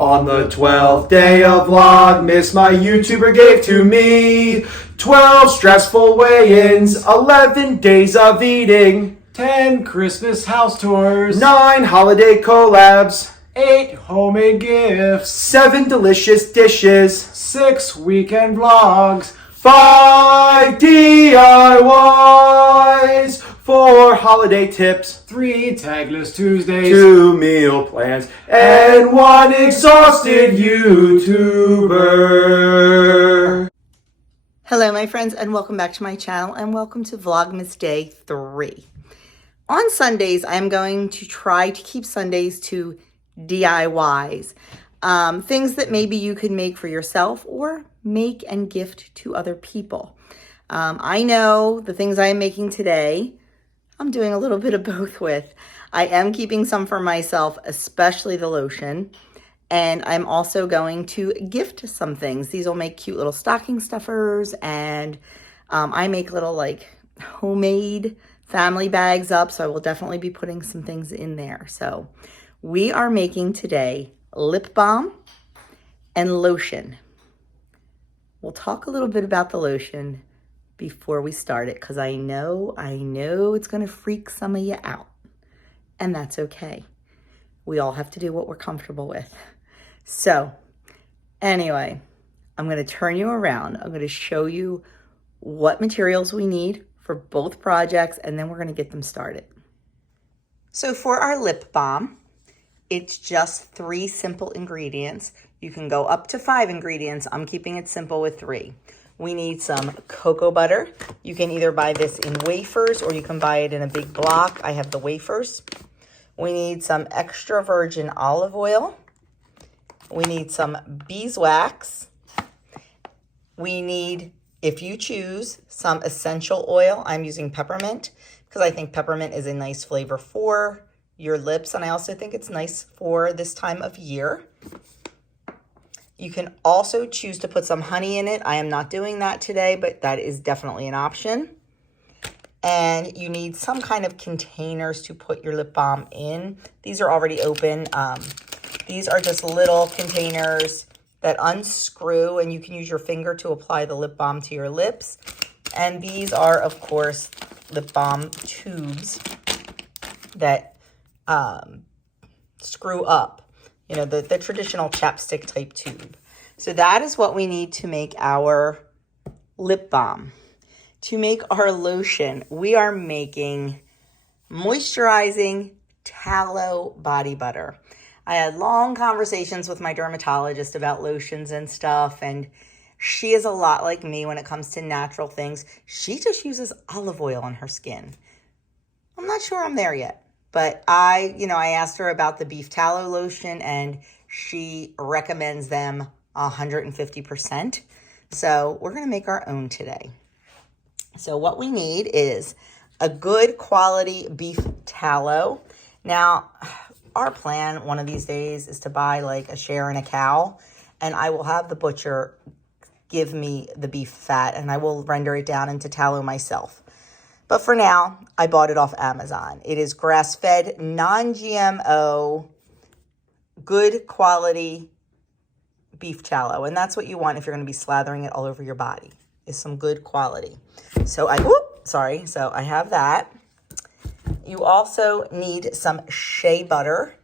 On the 12th day of Vlogmas, my YouTuber gave to me 12 stressful weigh-ins, 11 days of eating, 10 Christmas house tours, 9 holiday collabs, 8 homemade gifts, 7 delicious dishes, 6 weekend vlogs, 5 DIYs, 4 holiday tips, 3 tagless Tuesdays, 2 meal plans, and 1 exhausted YouTuber. Hello my friends, and welcome back to my channel, and welcome to Vlogmas Day 3. On Sundays, I'm going to try to keep Sundays to DIYs. Things that maybe you could make for yourself or make and gift to other people. I know the things I'm making today, I'm doing a little bit of both with. I am keeping some for myself, especially the lotion. And I'm also going to gift some things. These will make cute little stocking stuffers. And I make little like homemade family bags up. So I will definitely be putting some things in there. So we are making today lip balm and lotion. We'll talk a little bit about the lotion before we start it, because I know it's going to freak some of you out, and that's okay. We all have to do what we're comfortable with. So anyway, I'm going to turn you around. I'm going to show you what materials we need for both projects, and then we're going to get them started. So for our lip balm, it's just 3 simple ingredients. You can go up to 5 ingredients. I'm keeping it simple with 3. We need some cocoa butter. You can either buy this in wafers or you can buy it in a big block. I have the wafers. We need some extra virgin olive oil. We need some beeswax. We need, if you choose, some essential oil. I'm using peppermint because I think peppermint is a nice flavor for your lips, and I also think it's nice for this time of year. You can also choose to put some honey in it. I am not doing that today, but that is definitely an option. And you need some kind of containers to put your lip balm in. These are already open. These are just little containers that unscrew, and you can use your finger to apply the lip balm to your lips. And these are, of course, lip balm tubes that screw up. You know, the traditional chapstick type tube. So that is what we need to make our lip balm. To make our lotion, we are making moisturizing tallow body butter. I had long conversations with my dermatologist about lotions and stuff, and she is a lot like me when it comes to natural things. She just uses olive oil on her skin. I'm not sure I'm there yet. But I asked her about the beef tallow lotion, and she recommends them 150%. So we're going to make our own today. So what we need is a good quality beef tallow. Now, our plan one of these days is to buy like a share and a cow, and I will have the butcher give me the beef fat, and I will render it down into tallow myself. But for now, I bought it off Amazon. It is grass-fed, non-GMO, good quality beef tallow. And that's what you want if you're going to be slathering it all over your body, is some good quality. So I have that. You also need some shea butter.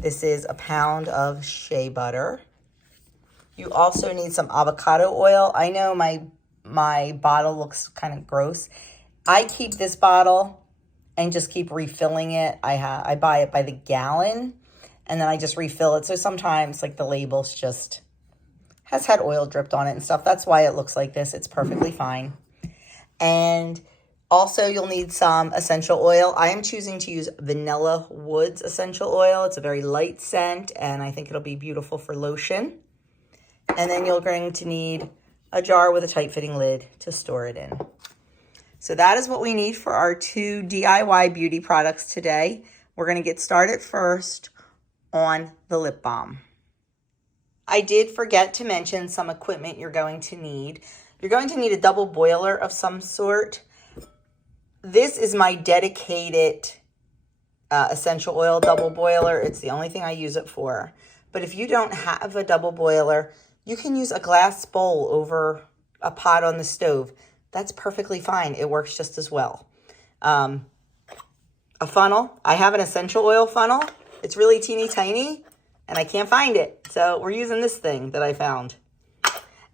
This is a pound of shea butter. You also need some avocado oil. I know my bottle looks kind of gross. I keep this bottle and just keep refilling it. I buy it by the gallon, and then I just refill it. So sometimes like the labels just has had oil dripped on it and stuff. That's why it looks like this. It's perfectly fine. And also you'll need some essential oil. I am choosing to use Vanilla Woods essential oil. It's a very light scent, and I think it'll be beautiful for lotion. And then you're going to need a jar with a tight-fitting lid to store it in. So that is what we need for our 2 DIY beauty products today. We're going to get started first on the lip balm. I did forget to mention some equipment you're going to need. You're going to need a double boiler of some sort. This is my dedicated essential oil double boiler. It's the only thing I use it for. But if you don't have a double boiler, you can use a glass bowl over a pot on the stove. That's perfectly fine. It works just as well. A funnel. I have an essential oil funnel. It's really teeny tiny and I can't find it. So we're using this thing that I found.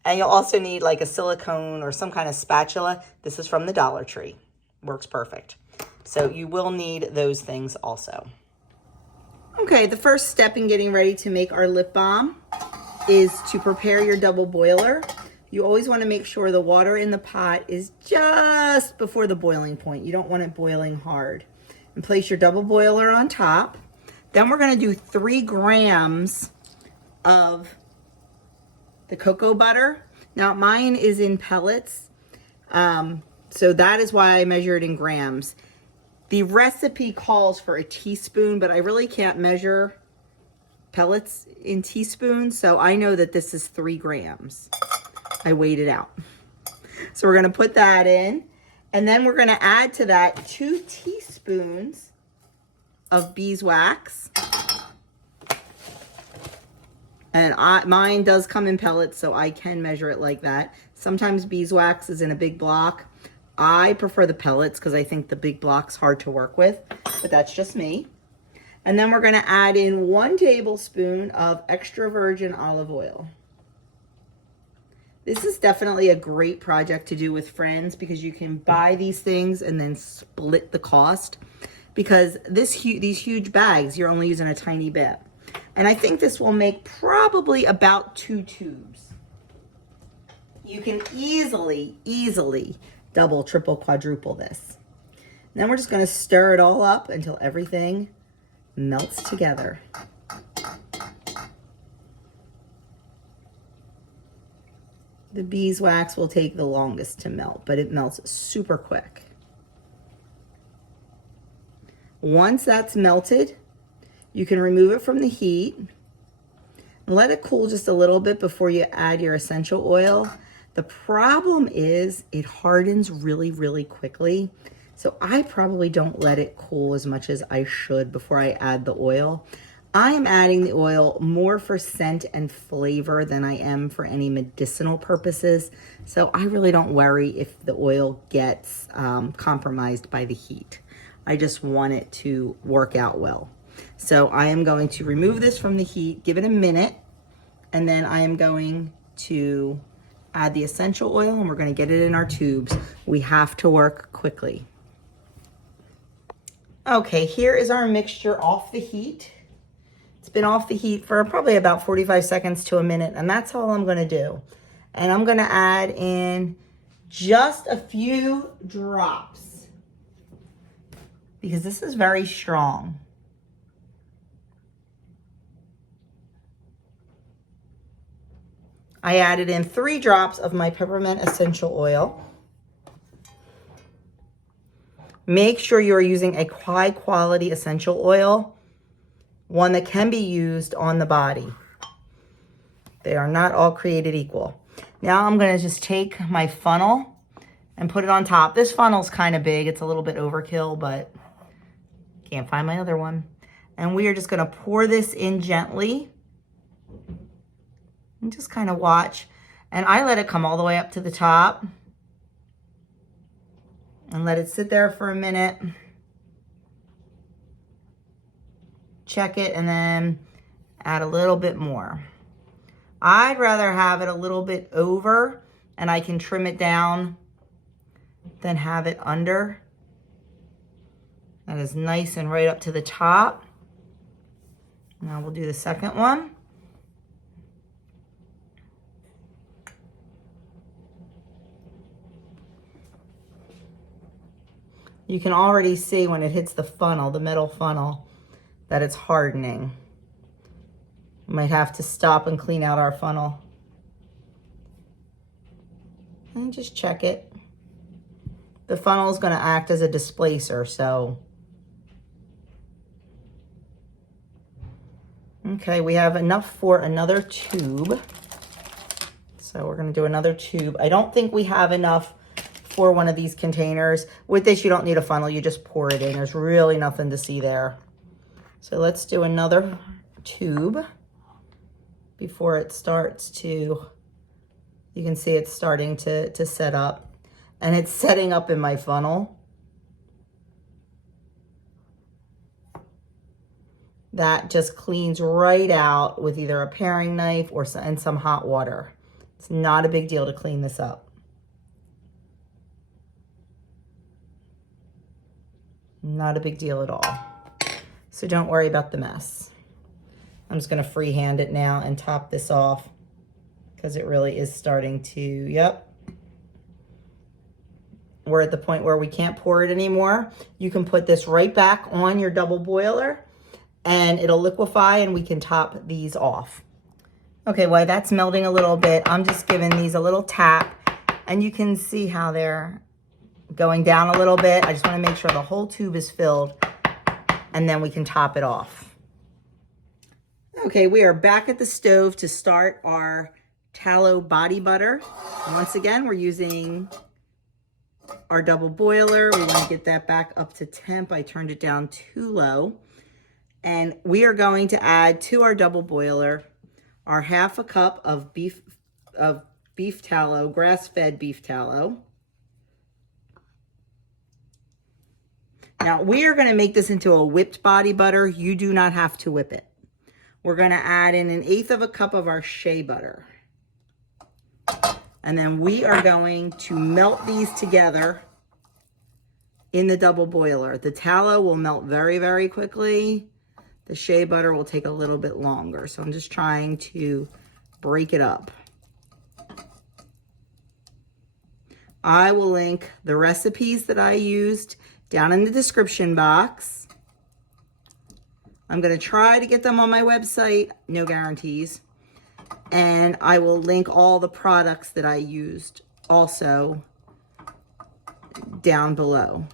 And you'll also need like a silicone or some kind of spatula. This is from the Dollar Tree. Works perfect. So you will need those things also. Okay, the first step in getting ready to make our lip balm is to prepare your double boiler. You always want to make sure the water in the pot is just before the boiling point. You don't want it boiling hard. And place your double boiler on top. Then we're going to do 3 grams of the cocoa butter. Now mine is in pellets, so that is why I measure it in grams. The recipe calls for a teaspoon, but I really can't measure pellets in teaspoons, so I know that this is 3 grams. I weighed it out. So we're going to put that in, and then we're going to add to that 2 teaspoons of beeswax. And mine does come in pellets, so I can measure it like that. Sometimes beeswax is in a big block. I prefer the pellets because I think the big block's hard to work with, but that's just me. And then we're going to add in 1 tablespoon of extra virgin olive oil. This is definitely a great project to do with friends because you can buy these things and then split the cost, because these huge bags, you're only using a tiny bit. And I think this will make probably about 2 tubes. You can easily double, triple, quadruple this. And then we're just going to stir it all up until everything melts together. The beeswax will take the longest to melt, but it melts super quick. Once that's melted, you can remove it from the heat and let it cool just a little bit before you add your essential oil. The problem is it hardens really quickly. So I probably don't let it cool as much as I should before I add the oil. I am adding the oil more for scent and flavor than I am for any medicinal purposes. So I really don't worry if the oil gets compromised by the heat. I just want it to work out well. So I am going to remove this from the heat, give it a minute, and then I am going to add the essential oil and we're going to get it in our tubes. We have to work quickly. Okay, here is our mixture off the heat. It's been off the heat for probably about 45 seconds to a minute, and that's all I'm going to do. And I'm going to add in just a few drops because this is very strong. I added in 3 drops of my peppermint essential oil. Make sure you are using a high quality essential oil, one that can be used on the body. They are not all created equal. Now I'm going to just take my funnel and put it on top. This funnel's kind of big. It's a little bit overkill, but can't find my other one. And we are just going to pour this in gently. And just kind of watch. And I let it come all the way up to the top. And let it sit there for a minute. Check it and then add a little bit more. I'd rather have it a little bit over and I can trim it down than have it under. That is nice and right up to the top. Now we'll do the second one. You can already see when it hits the funnel, the metal funnel, that it's hardening. We might have to stop and clean out our funnel. And just check it. The funnel is going to act as a displacer, so. Okay, we have enough for another tube. So we're going to do another tube. I don't think we have enough for one of these containers. With this, you don't need a funnel. You just pour it in. There's really nothing to see there. So let's do another tube. before it starts to, you can see it's starting to set up, and it's setting up in my funnel. That just cleans right out with either a paring knife or and some hot water. It's not a big deal to clean this up. Not a big deal at all. So don't worry about the mess. I'm just gonna freehand it now and top this off because it really is starting to, yep. We're at the point where we can't pour it anymore. You can put this right back on your double boiler and it'll liquefy and we can top these off. Okay, while that's melting a little bit, I'm just giving these a little tap and you can see how they're going down a little bit. I just want to make sure the whole tube is filled and then we can top it off. Okay, we are back at the stove to start our tallow body butter. Once again, we're using our double boiler. We want to get that back up to temp. I turned it down too low. And we are going to add to our double boiler our half a cup of beef tallow, grass-fed beef tallow. Now, we are going to make this into a whipped body butter. You do not have to whip it. We're going to add in 1/8 of a cup of our shea butter. And then we are going to melt these together in the double boiler. The tallow will melt very, very quickly. The shea butter will take a little bit longer. So I'm just trying to break it up. I will link the recipes that I used down in the description box. I'm going to try to get them on my website, no guarantees. And I will link all the products that I used also down below.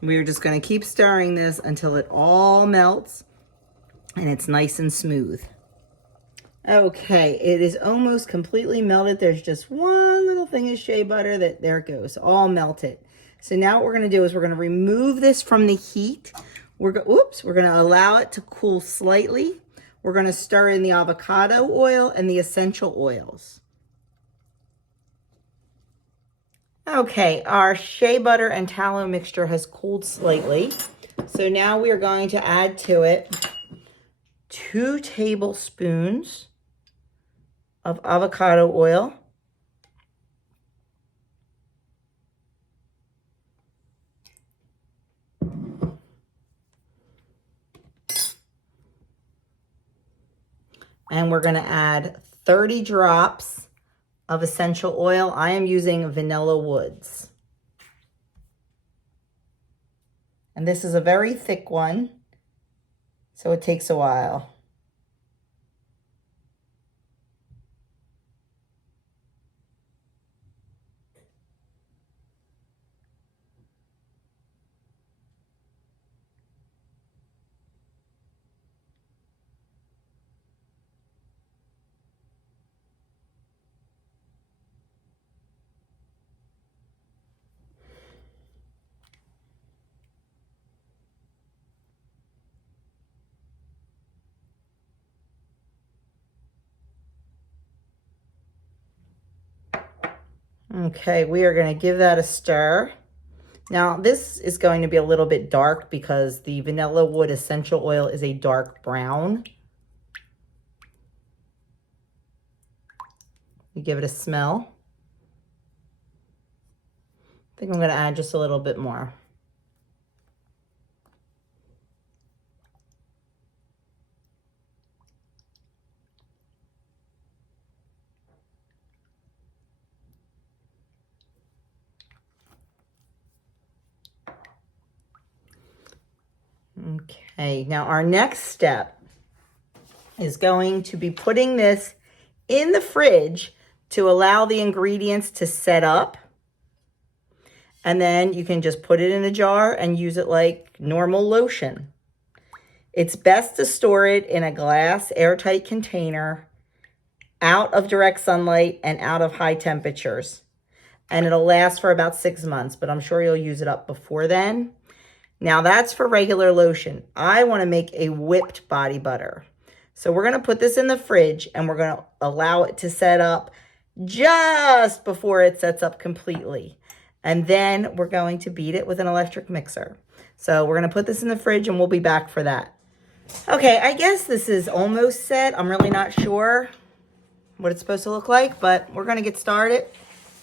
We're just going to keep stirring this until it all melts and it's nice and smooth. Okay, it is almost completely melted. There's just one little thing of shea butter that, there it goes, all melted. So now what we're going to do is we're going to remove this from the heat. We're going to allow it to cool slightly. We're going to stir in the avocado oil and the essential oils. Okay, our shea butter and tallow mixture has cooled slightly. So now we are going to add to it 2 tablespoons of avocado oil. And we're going to add 30 drops of essential oil. I am using Vanilla Woods. And this is a very thick one, so it takes a while. Okay, we are going to give that a stir. Now, this is going to be a little bit dark because the Vanilla Wood essential oil is a dark brown. You give it a smell. I think I'm going to add just a little bit more. Okay, now our next step is going to be putting this in the fridge to allow the ingredients to set up. And then you can just put it in a jar and use it like normal lotion. It's best to store it in a glass airtight container, out of direct sunlight and out of high temperatures. and it'll last for about 6 months, but I'm sure you'll use it up before then. Now that's for regular lotion. I want to make a whipped body butter. So we're going to put this in the fridge and we're going to allow it to set up just before it sets up completely. And then we're going to beat it with an electric mixer. So we're going to put this in the fridge and we'll be back for that. Okay, I guess this is almost set. I'm really not sure what it's supposed to look like, but we're going to get started.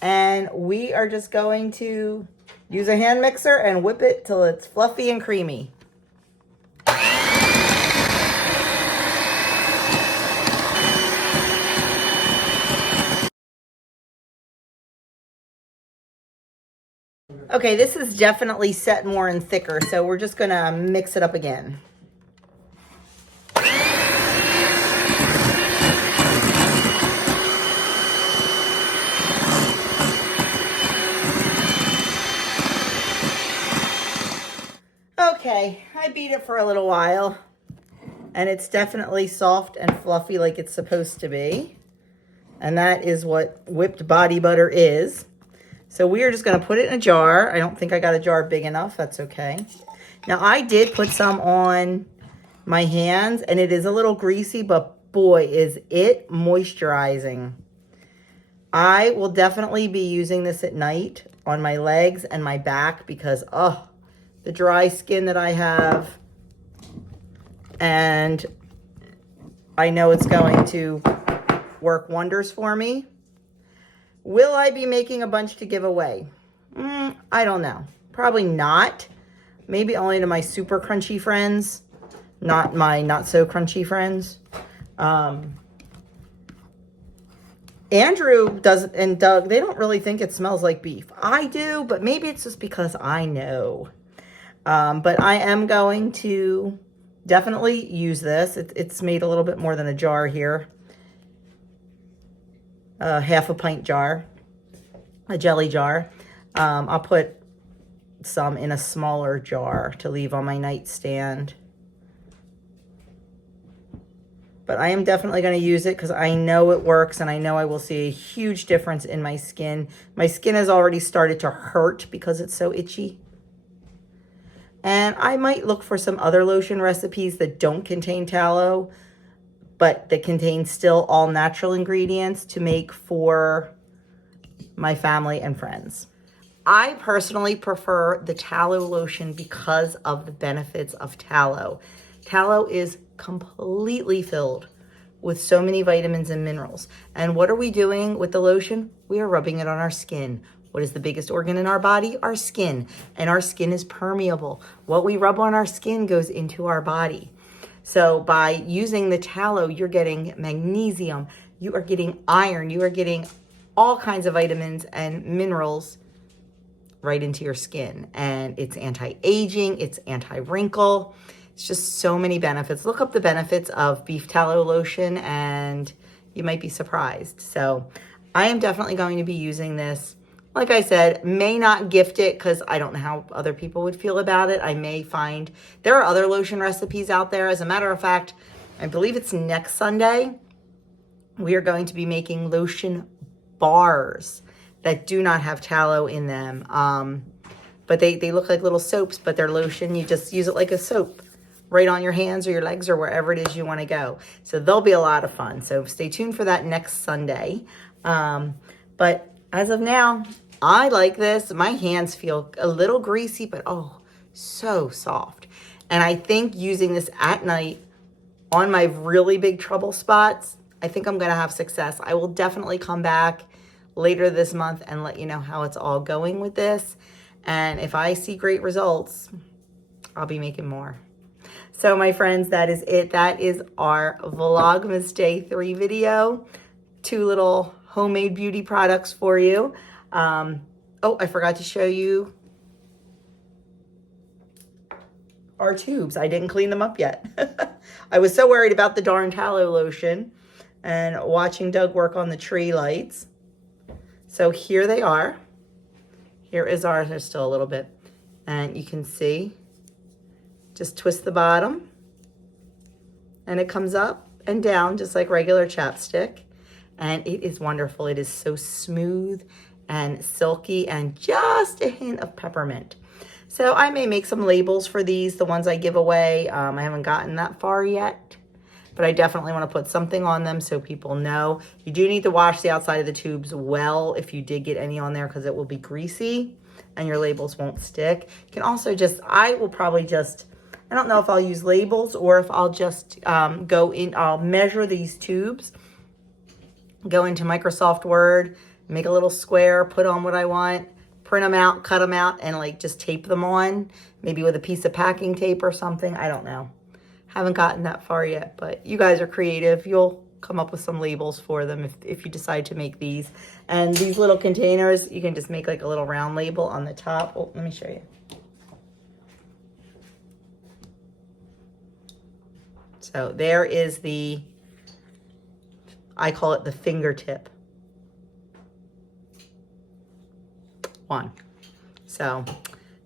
And we are just going to use a hand mixer and whip it till it's fluffy and creamy. Okay, this is definitely set more and thicker, so we're just gonna mix it up again. Okay, I beat it for a little while, and it's definitely soft and fluffy like it's supposed to be. And that is what whipped body butter is. So we are just going to put it in a jar. I don't think I got a jar big enough. That's okay. Now, I did put some on my hands, and it is a little greasy, but boy, is it moisturizing. I will definitely be using this at night on my legs and my back because, oh, the dry skin that I have. And I know it's going to work wonders for me. Will I be making a bunch to give away? I don't know. Probably not. Maybe only to my super crunchy friends, not my not so crunchy friends. Andrew doesn't, and Doug, they don't really think it smells like beef. I do, but maybe it's just because I know. But I am going to definitely use this. It's made a little bit more than a jar here. Half a pint jar, a jelly jar. I'll put some in a smaller jar to leave on my nightstand. But I am definitely going to use it because I know it works and I know I will see a huge difference in my skin. My skin has already started to hurt because it's so itchy. And I might look for some other lotion recipes that don't contain tallow, but that contain still all natural ingredients to make for my family and friends. I personally prefer the tallow lotion because of the benefits of tallow. Tallow is completely filled with so many vitamins and minerals. And what are we doing with the lotion? We are rubbing it on our skin. What is the biggest organ in our body? Our skin. And our skin is permeable. What we rub on our skin goes into our body. So by using the tallow, you're getting magnesium, you are getting iron, you are getting all kinds of vitamins and minerals right into your skin. And it's anti-aging, it's anti-wrinkle. It's just so many benefits. Look up the benefits of beef tallow lotion and you might be surprised. So I am definitely going to be using this. Like I said, may not gift it because I don't know how other people would feel about it. I may find there are other lotion recipes out there. As a matter of fact, I believe it's next Sunday. We are going to be making lotion bars that do not have tallow in them. But they look like little soaps, but they're lotion. You just use it like a soap right on your hands or your legs or wherever it is you want to go. So they'll be a lot of fun. So stay tuned for that next Sunday. But as of now, I like this. My hands feel a little greasy, but oh, so soft. And I think using this at night on my really big trouble spots, I think I'm going to have success. I will definitely come back later this month and let you know how it's all going with this. And if I see great results, I'll be making more. So my friends, that is it. That is our Vlogmas Day 3 video. 2 little homemade beauty products for you. Oh, I forgot to show you our tubes. I didn't clean them up yet. I was so worried about the darn tallow lotion and watching Doug work on the tree lights. So here they are. Here is ours. There's still a little bit. And you can see, just twist the bottom and it comes up and down just like regular chapstick. And it is wonderful. It is so smooth and silky and just a hint of peppermint. So I may make some labels for these, the ones I give away. I haven't gotten that far yet, but I definitely want to put something on them so people know. You do need to wash the outside of the tubes well if you did get any on there, because it will be greasy and your labels won't stick. You can also just, I will probably just, I don't know if I'll use labels or if I'll just I'll measure these tubes, go into Microsoft Word, make a little square, put on what I want, print them out, cut them out, and like just tape them on, maybe with a piece of packing tape or something. I don't know. Haven't gotten that far yet, but you guys are creative. You'll come up with some labels for them if you decide to make these. And these little containers, you can just make like a little round label on the top. Oh, let me show you. So there is the, I call it the fingertip one. So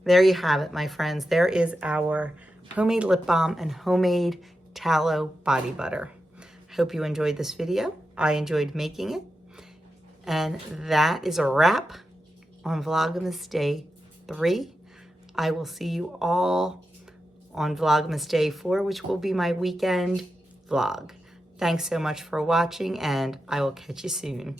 there you have it, my friends. There is our homemade lip balm and homemade tallow body butter. Hope you enjoyed this video. I enjoyed making it. And that is a wrap on Vlogmas Day 3. I will see you all on Vlogmas Day 4, which will be my weekend vlog. Thanks so much for watching, and I will catch you soon.